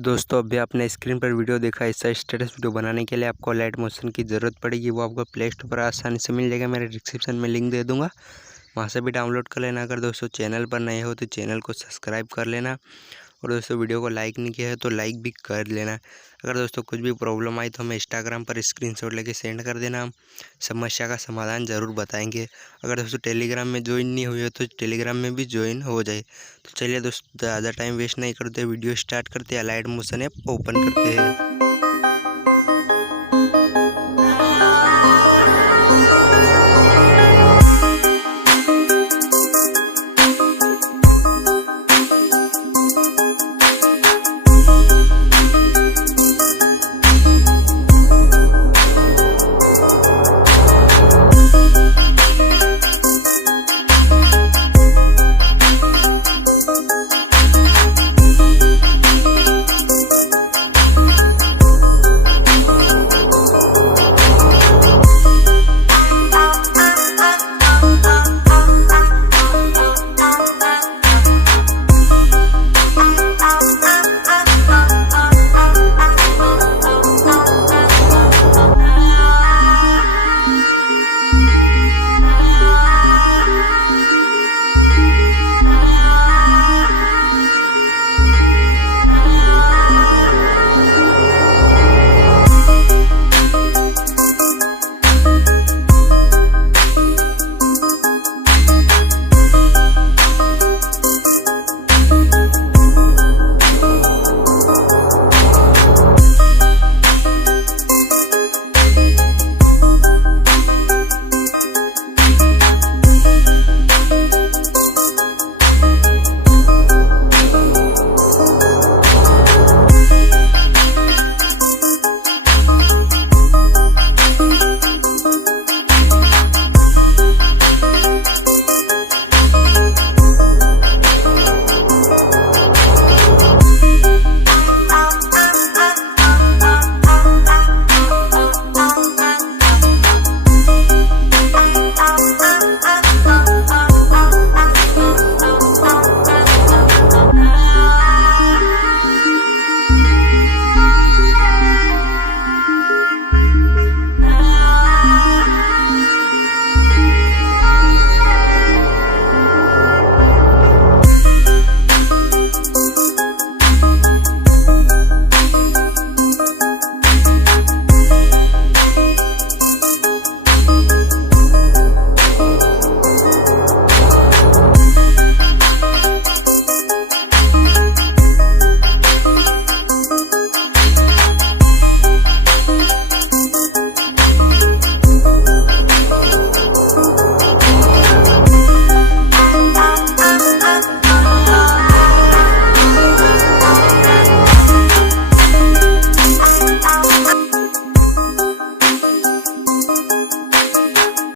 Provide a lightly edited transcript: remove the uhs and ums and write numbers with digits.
दोस्तों अभी आपने स्क्रीन पर वीडियो देखा। इसका स्टेटस वीडियो बनाने के लिए आपको अलाइट मोशन की ज़रूरत पड़ेगी। वो आपको प्ले स्टोर पर आसानी से मिल जाएगा। मेरे डिस्क्रिप्शन में लिंक दे दूंगा, वहां से भी डाउनलोड कर लेना। अगर दोस्तों चैनल पर नए हो तो चैनल को सब्सक्राइब कर लेना, और दोस्तों वीडियो को लाइक नहीं किया है तो लाइक भी कर लेना। अगर दोस्तों कुछ भी प्रॉब्लम आई तो हमें इंस्टाग्राम पर स्क्रीनशॉट लेके सेंड कर देना, हम समस्या का समाधान ज़रूर बताएंगे। अगर दोस्तों टेलीग्राम में ज्वाइन नहीं हुई हो तो टेलीग्राम में भी ज्वाइन हो जाए। तो चलिए दोस्तों ज़्यादा टाइम वेस्ट नहीं करते, वीडियो स्टार्ट करते हैं। अलाइट मोशन ऐप ओपन करते हैं।